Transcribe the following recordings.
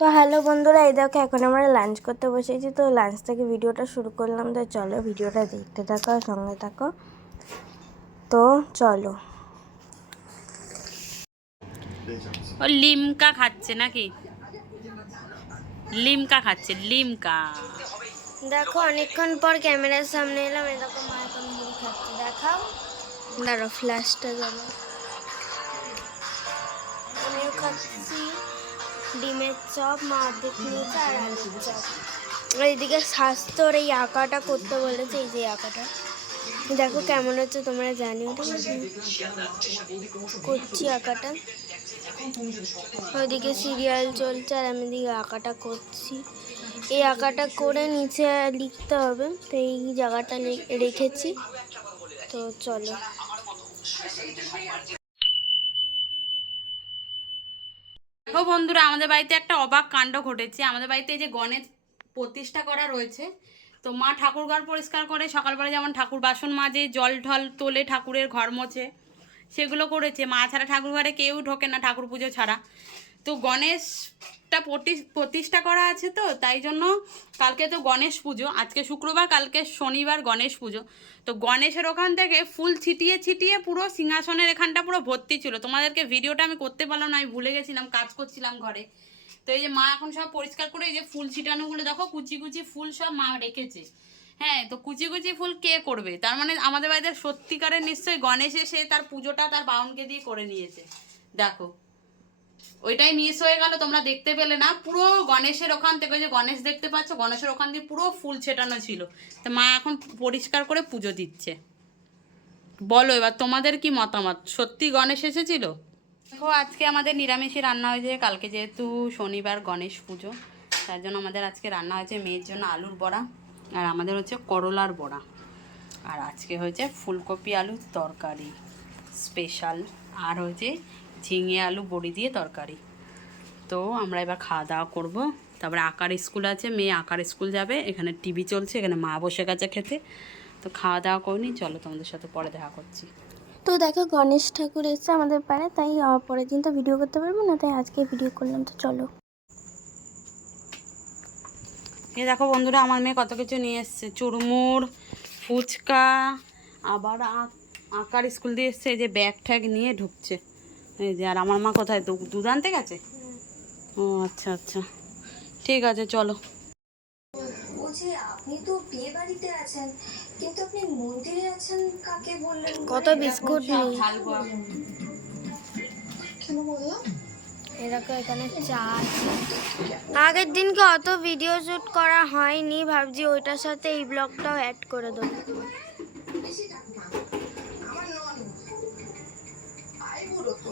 তো হ্যালো বন্ধুরা, এই দেখো এখন আমরা লাঞ্চ করতে বসেছি। তো লাঞ্চ থেকে ভিডিওটা শুরু করলাম। তো চলো ভিডিওটা দেখতে থাকো, সঙ্গে থাকো। তো চলো। ও লিমকা খাচ্ছে নাকি? লিমকা খাচ্ছে, লিমকা। দেখো অনেকক্ষণ পর ক্যামেরার সামনে এলাম। এই দেখো মা এখন মুড়ি খাচ্ছে, দেখাও। দাঁড়ো, ফ্ল্যাশটা যাবে। আমিও খাচ্ছি ডিমের চপ, মা অর্ধেক নিয়েছে, আর আলুর চপ। আর এদিকে স্বাস্থ্যর এই আঁকাটা করতে বলেছে, এই যে আঁকাটা দেখো কেমন হচ্ছে তোমরা জানিও, ঠিক আছে? করছি আঁকাটা। ওইদিকে সিরিয়াল চলছে আর আমি এদিকে আঁকাটা করছি। এই আঁকাটা করে নিচে লিখতে হবে, তো এই জায়গাটা রেখেছি। তো চলো। দেখো বন্ধুরা, আমাদের বাড়িতে একটা অবাক কাণ্ড ঘটেছে। আমাদের বাড়িতে এই যে গণেশ প্রতিষ্ঠা করা রয়েছে, তো মা ঠাকুর ঘর পরিষ্কার করে, সকালবেলা যেমন ঠাকুর বাসন মাজে, জল ঢল তোলে, ঠাকুরের ঘর মোছে, সেগুলো করেছে। মা ছাড়া ঠাকুর ঘরে কেউ ঢোকে না ঠাকুর পুজো ছাড়া। তো গণেশটা প্রতিষ্ঠা করা আছে, তো তাই জন্য কালকে তো গণেশ পুজো, আজকে শুক্রবার, কালকে শনিবার গণেশ পুজো। তো গণেশের ওখান থেকে ফুল ছিটিয়ে ছিটিয়ে পুরো সিংহাসনের এখানটা পুরো ভর্তি ছিল। তোমাদেরকে ভিডিওটা আমি করতে পারলাম না, আমি ভুলে গেছিলাম, কাজ করছিলাম ঘরে। তো এই যে মা এখন সব পরিষ্কার করে, এই যে ফুল ছিটানোগুলো দেখো, কুচি কুচি ফুল সব মা রেখেছে। হ্যাঁ, তো কুচি কুচি ফুল কে করবে? তার মানে আমাদের বাড়িতে সত্যিকারের নিশ্চয়ই গণেশ এসে তার পুজোটা তার বাউনকে দিয়ে করে নিয়েছে। দেখো, ওইটাই মিস হয়ে গেল, তোমরা দেখতে পেলে না। পুরো গণেশের ওখান থেকে, ওই যে গণেশ দেখতে পাচ্ছ, গণেশের ওখান দিয়ে পুরো ফুল ছেটানো ছিল। তো মা এখন পরিষ্কার করে পুজো দিচ্ছে। বলো এবার তোমাদের কি মতামত, সত্যি গণেশ এসেছিল? দেখো, আজকে আমাদের নিরামিষই রান্না হয়েছে। কালকে যেহেতু শনিবার গণেশ পুজো, তার জন্য আমাদের আজকে রান্না হয়েছে মেয়ের জন্য আলুর বড়া, আর আমাদের হচ্ছে করলার বড়া, আর আজকে হয়েছে ফুলকপি আলুর তরকারি স্পেশাল, আর হয়েছে ঝিঙে আলু বড়ি দিয়ে তরকারি। তো আমরা এবার খাওয়া দাওয়া করবো। তারপরে আঁকার স্কুল আছে, মেয়ে আঁকার স্কুল যাবে। এখানে টিভি চলছে, এখানে মা বসে গেছে খেতে। তো খাওয়া দাওয়া করিনি, চলো তোমাদের সাথে পরে দেখা করছি। তো দেখো গণেশ ঠাকুর এসছে আমাদের পাড়ায়, তাই পরের দিন তো ভিডিও করতে পারবো না, তাই আজকে ভিডিও করলাম। তো চলো। এই দেখো বন্ধুরা, আমার মেয়ে কত কিছু নিয়ে এসছে, চুরমুর, ফুচকা, আবার আঁকার স্কুল দিয়ে এসছে। এই যে ব্যাগ ট্যাগ নিয়ে ঢুকছে। এই যে, আর আমার মা কোথায়, দুধ আনতে গেছে? ও আচ্ছা আচ্ছা, ঠিক আছে চলো। বলছি, আপনি তো বিয়ে বাড়িতে আছেন, কিন্তু আপনি মন্দিরে আছেন কাকে বললেন? কত বিস্কুট নিই, কেন বললাম? এরকম এখানে চা আছে। আগের দিনকে অত ভিডিও শ্যুট করা হয়নি, ভাবছি ওইটার সাথে এই ব্লগটাও অ্যাড করে দেবো। বেশি টাকা আমার নন, আই বুড়ো তো।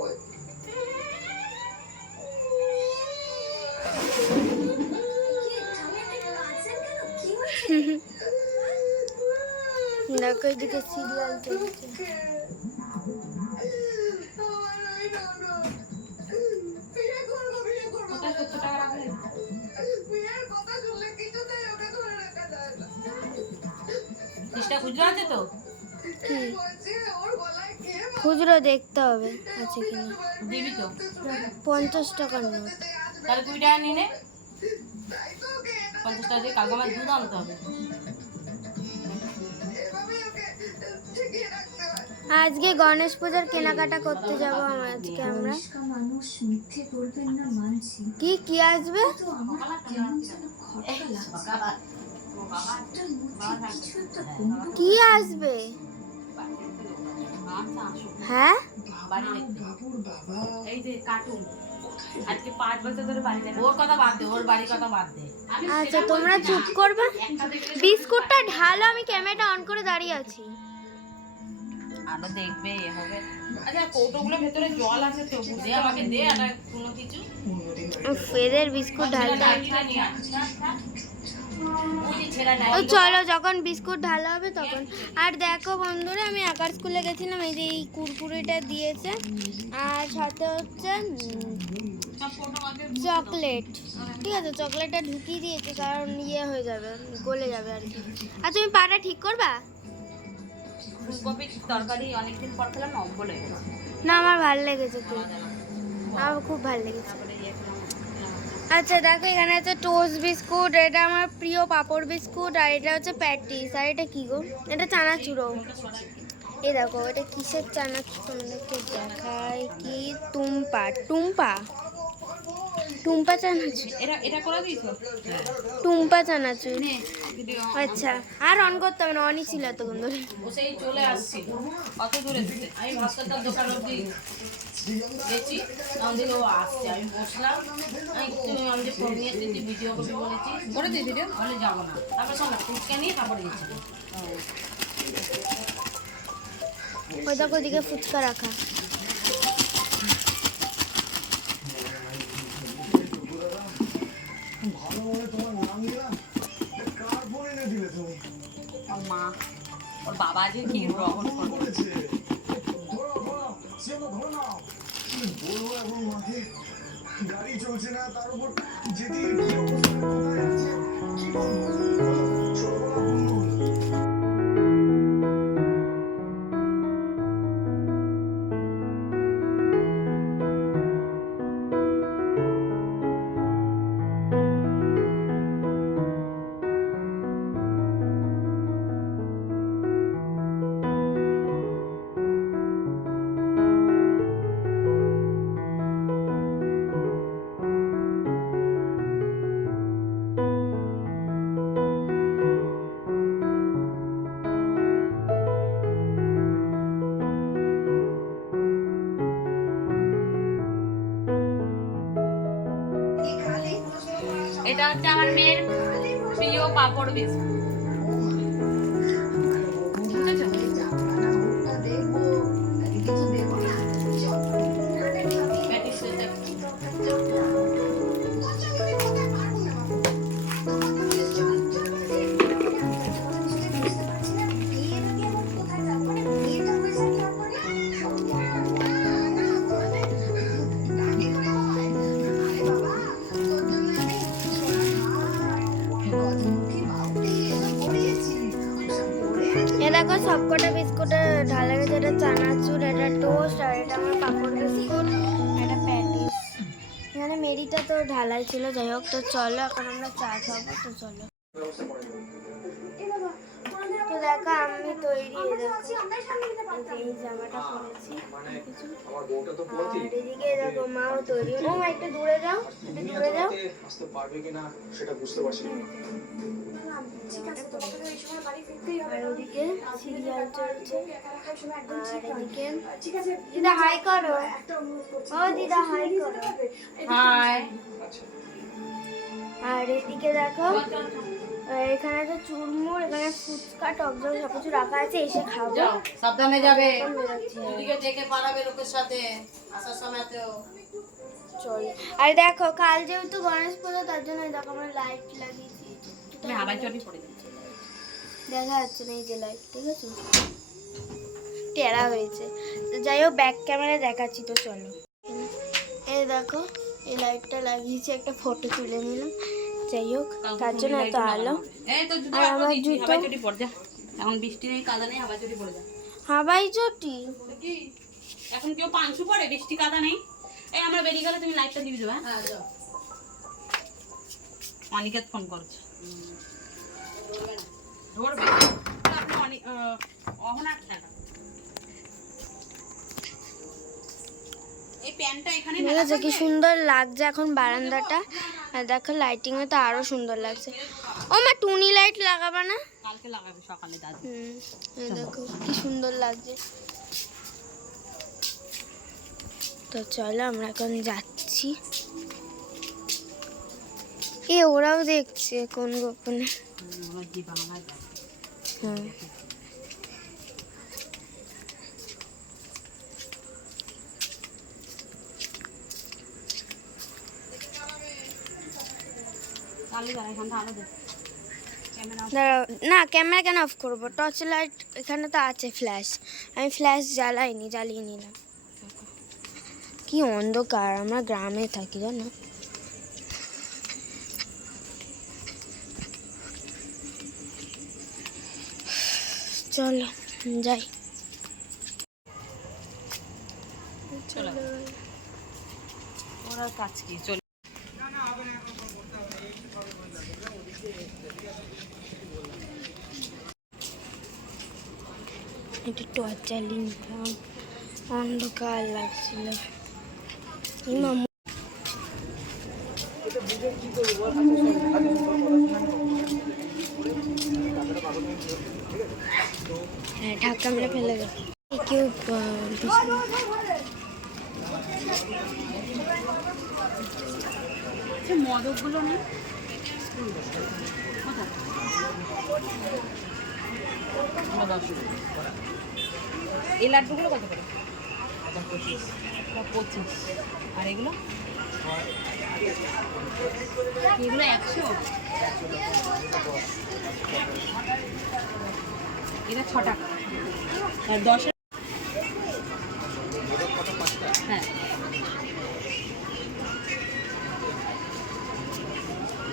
ওই দেখো এদিকে সিরিয়াল চলছে। খুচরো আছে তো? কি খুচরো দেখতে হবে আছে কিনা। দিবি তো? 50 টাকার নোট। তাহলে 2 টাকা নিয়ে নে। 50 টাকা দিয়ে কালকে আমার দুধ আনতে হবে। আজকে গণেশ পূজার কেনাকাটা করতে যাবো আজকে আমরা। মানুষ মিথ্যে বলবেন না মানছি, কি কি আসবে? তো আমার কেমন যেন খটকা লাগছে। কিছু একটা বন্ধু কি আসবে? হ্যাঁ, বাবুর বাবা এই যে কার্টুন, আজকে 5 বছর ধরে বাড়ি যায়। ওর কথা বাদ দে, ওর বাড়ির কথা বাদ দে। আচ্ছা তোমরা চুপ করবে। বিস্কুটটা ঢালো, আমি ক্যামেরাটা অন করে দাঁড়িয়ে আছি। আরো দেখবে এ হবে। আচ্ছা, কৌটোগুলোর ভেতরে জল আছে তো, বুঝে আমাকে দে আর কোনো কিছু। ফেদের বিস্কুট ঢালতে। ও ও চলো, যখন বিস্কুট ঢালা হবে তখন। আর দেখো বন্ধুরা, আমি আঁকার স্কুলে গেছিলাম, এই যে এই কুরকুরিটা দিয়েছে, আর সাথে হচ্ছে চকলেট। ঠিক আছে, চকলেটটা ঢুকিয়ে দিয়েছে, কারণ ইয়ে হয়ে যাবে, গলে যাবে আর কি। আর তুমি পাটা ঠিক করবা? ফুলকপির তরকারি অনেকদিন পর খেলাম, অম্বল হয়ে গেছে। না, আমার ভালো লেগেছে খুব, আমার খুব ভালো লেগেছে। আচ্ছা দেখো এখানে আছে টোস্ট বিস্কুট, এটা আমার প্রিয় পাপড় বিস্কুট, আর এটা হচ্ছে প্যাটিস, আর এটা কি গো? এটা চানাচুরো। এই দেখো এটা কিসের চানাচুর তোমাদেরকে দেখায়, কি টুম্পা টুম্পা টুম্পা চানাচুর, এটা করে দিয়েছো? টুম্পা চানাচুর। নে ভিডিও। আচ্ছা আর অন করতে হবে না, অনই ছিল এতক্ষণ ধরে। ও সেই চলে আসছিল অত দূরে থেকে। আমি ভাস্করদার দোকান অব্দি গেছি, আমাদের ও আসছে, আমি বসলাম, আমি যে ফোন নিয়ে এসেছি ভিডিও করবি বলেছি, করে দিই ভিডিও, বলে যাবো না। তারপর শোন না ফুচকা নিয়ে তারপরে গেছি। ওই দেখো ওদিকে ফুচকা রাখা। ওর মা ওর বাবা যে কি গ্রহণ করবে। গাড়ি চলছে না, তার উপর যেদিকে কি অবস্থা, কোথায় আছে, কি বলবো, ছোট বড় ভুল। এটা হচ্ছে আমার মেয়ের প্রিয় পাপড় বিস্কুট। এ দেখো সবকটা বিস্কুটে ঢালা গেছে, এটা চানাচুর, এটা টোস্ট, আর এটা আমার পাপড় বিস্কুট, এটা প্যাটিস। এখানে মেরিটা তো ঢালাই ছিল, যাই হোক। তো চলো এখন আমরা চা খাবো, তো চলো। তো দেখো আমি তৈরি, এই দেখো এই জামাটা পরেছি, আর এদিকে দেখো মাও তৈরি। ও মা একটু দূরে যাও, একটু দূরে যাও। আসতে পারবে কিনা সেটা বুঝতে পারছি না। আর ওদিকে সিরিয়াল চলছে, আর এদিকে দিদা হাই করো, ও দিদা হাই করো। হাই। আর এদিকে দেখো এখানে আছে চুরমুর, এখানে ফুচকা টক জল সব কিছু রাখা আছে, এসে খাবো। যাও সাবধানে যাবে, এখন বেরোচ্ছি। ওদিকে দেখে পারাবে লোকের সাথে আসার সময় তো। চল। আর দেখো কাল যেহেতু গণেশ পুজো, তার জন্য এই দেখো আমরা লাইট লাগিয়েছি। তুমি হাওয়াই চটি পড়ে যাচ্ছে। দেখা যাচ্ছে না এই যে লাইট, ঠিক আছে, টেরা হয়েছে। তো যাই হোক ব্যাক ক্যামেরায় দেখাচ্ছি, তো চলো। এই দেখো এই লাইটটা লাগিয়েছি, একটা ফটো তুলে নিলাম। যাই হোক তার জন্য এত আলো। এই তো জুতো আর আমার রাখো, জুতো- হাওয়াই চটি পড় যা। এখন বৃষ্টি নেই, কাদা নেই, হাওয়াই চটি পড়ে যা। হাওয়াই চটি কি এখন কেউ পাঁচশো পড়ে, বৃষ্টি কাদা নেই। এই আমরা বেরিয়ে গেলে তুমি লাইটটা দিয়ে দেবে। হ্যাঁ যাও। অনিকেত ফোন করছে, ধরবে আপনি অনেক অহনার খেলা। এই প্যান্টটা এখানে ঠিক আছে, কি সুন্দর লাগছে এখন বারান্দাটা। আর দেখো লাইটিং এ তো আরো সুন্দর লাগছে। ও মা টুনি লাইট লাগাবা না? কালকে লাগাবে সকালে দাদু। এই দেখো কি সুন্দর লাগছে। তো চলো আমরা এখন যাচ্ছি। এ ওরাও দেখছে কোন গোপনে। হ্যাঁ দাঁড়াও, না ক্যামেরা কেন অফ করবো? টর্চ লাইট এখানে তো আছে, ফ্ল্যাশ। আমি ফ্ল্যাশ জ্বালিয়ে নিলাম। কি অন্ধকার, আমরা গ্রামে থাকি জানো। চলো যাই। চলো ওরা কাজ কি চল। একটু টর্চ জ্বালিয়ে নিতাম, অন্ধকার লাগছিল। মামু হ্যাঁ ঢাকা মেরে ফেলে গেল কেউ মদকগুলো নেই এই লাড্ডুগুলো কত করে? 25। আর এগুলো এগুলো 100। এটা 6 টাকা আর 10। হ্যাঁ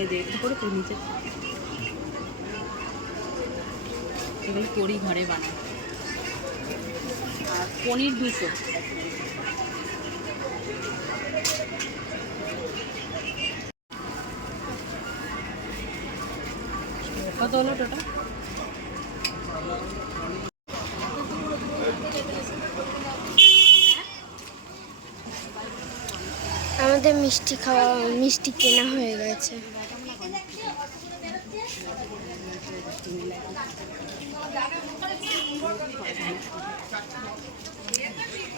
এই যে একটু করে তুই নিচে এগুলো করি ঘরে বানাই। আর পনির 200। কত হলো টোটাল? আমাদের মিষ্টি কেনা হয়ে গেছে।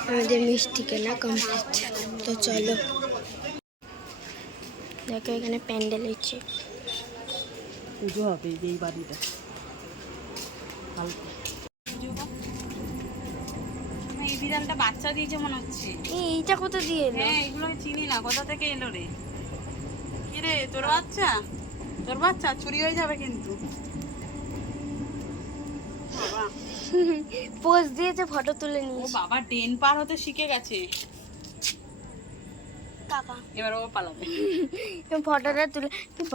আমাদের মিষ্টি কেনা কমপ্লিট। তো চলো দেখো এখানে প্যান্ডেল হচ্ছে। পুজো হবে এই বাড়িটা। এই বিড়ালটা বাচ্চা দিয়েছে মনে হচ্ছে। এইটা কোথা দিয়ে এলো? হ্যাঁ এগুলো আমি চিনি না, কোথা থেকে এলো রে? কি রে তোর বাচ্চা? তোর বাচ্চা চুরি হয়ে যাবে কিন্তু। বাবা পোজ দিয়েছে, ফটো তুলে ও নিয়েছে বাবা ড্রেন পার হতে শিখে গেছে। কাকা। এবার ও পালাবে। ফটোটা তুলে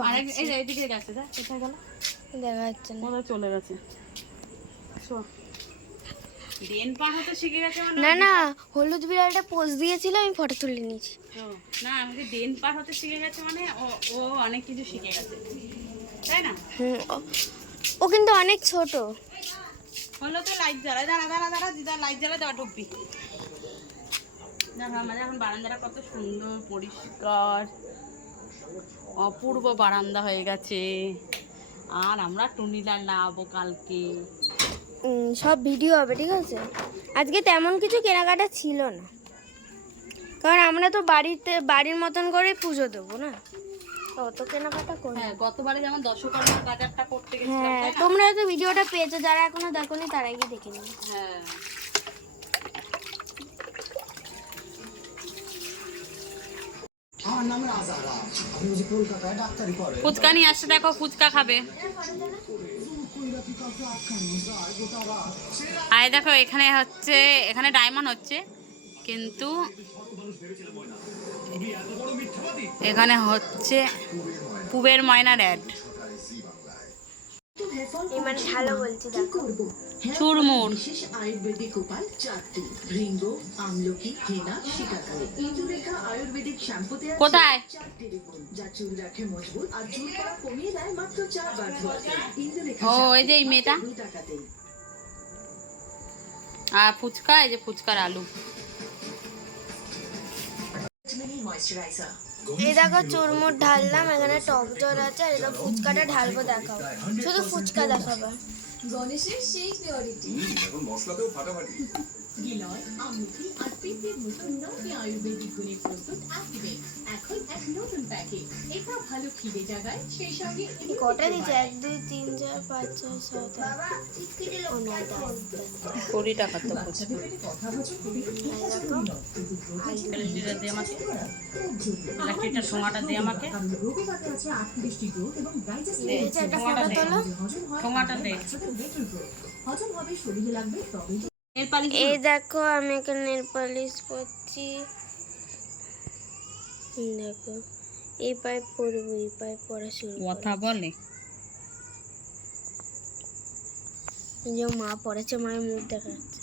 আরেক এই যে এদিকে গেছে, যা কোথায় গেল দেখা যাচ্ছে না। কোথায় চলে গেছে। শো ড্রেন পার হতে শিখে গেছে মানে? না না, হলুদ বিড়ালটা পোজ দিয়েছিল, আমি ফটো তুলে নিয়েছি। ও, না আমাকে ড্রেন পার হতে শিখে গেছে মানে ও অনেক কিছু শিখে গেছে, তাই না? ও কিন্তু অনেক ছোট। হলো তো লাইট জ্বালায়, দাঁড়া দাঁড়া দাঁড়া দিদা, লাইট জ্বালায় দেওয়া ঢুকবি। দেখো আমাদের এখন বারান্দাটা কত সুন্দর পরিষ্কার, অপূর্ব বারান্দা হয়ে গেছে। আর আমরা টুনিলাল লাগাবো কালকে। সব ভিডিও হবে, ঠিক আছে? আজকে তেমন কিছু কেনাকাটা ছিল না, কারণ আমরা তো বাড়ির মতন করে পুজো দেবো না, অত কেনাকাটা করি। হ্যাঁ গতবারে যেমন দশকর্মার বাজারটা করতে গেছিলাম, হ্যাঁ তাই না? তোমরা তো ভিডিওটা পেয়েছো, যারা এখনো দেখোনি তারা গিয়ে দেখে নিও। হ্যাঁ আমার নাম রাজা রাজ, আমি যে কলকাতায় ডাক্তারি করে। ফুচকা নিয়ে আসছে, দেখো ফুচকা খাবে। আর দেখো এখানে হচ্ছে, এখানে ডায়মন্ড হচ্ছে, কিন্তু এখানে হচ্ছে পুবের ময়নার অ্যাড। মানে ভালো বলছি, দেখো চুরমুর বিশেষ আয়ুর্বেদিক উপায় 4টি: ভৃঙ্গ, আমলকি, হেনা, শিকাকারি। ইন্দুরেখা আয়ুর্বেদিক শ্যাম্পুতে আছে কোথায়? 4টি গুণ, যা চুল রাখে মজবুত আর চুল পড়া কমিয়ে দেয় মাত্র 4 বার ধোয়াতে। ইন্দুরেখা ও এই যে এই মেয়েটা। 2 টাকাতেই। আর ফুচকা, এই যে ফুচকার আলু। Mini moisturiser. এই দেখো চুরমুর ঢাললাম, এখানে টক জল আছে, আর এটা ফুচকাটা ঢালবো, দেখাও শুধু ফুচকা দেখাবো। গণেশের সেই প্রিয়রিটি এখন মশলাতেও ফাটাফাটি। গিলয়, আমলকি আর পিঁপড়ের মতো 9টি আয়ুর্বেদিক গুণে প্রস্তুত অ্যাক্টিভেট এখন এক নতুন প্যাকেট। এটা ভালো খিদে জাগায়, সেই সঙ্গে কটা দিচ্ছে? 1 2 3 4 5 6 7 8 9 10। 20 টাকা তো ফুচকা। কথা হচ্ছে খুবই ইলেকট্রিকটা দে আমাকে, ইলেকট্রিকটা ঠোঙাটা দে আমাকে, রোগবাতে আছে 38টি গ্রোথ এবং ডাইজেস্ট দে একটা ঠোঙাটা ফটো দে, তোলো। ঠোঙাটা দে। হজম হবে, শরীরে লাগবে তবে এর পানি এই দেখো আমি এখানে নেল পলিশ করছি, দেখো এই পাইপ পরবো, এই পাইপ পরা শুরু কথা বলে। যে মা পড়েছে, মায়ের মুখ দেখা যাচ্ছে।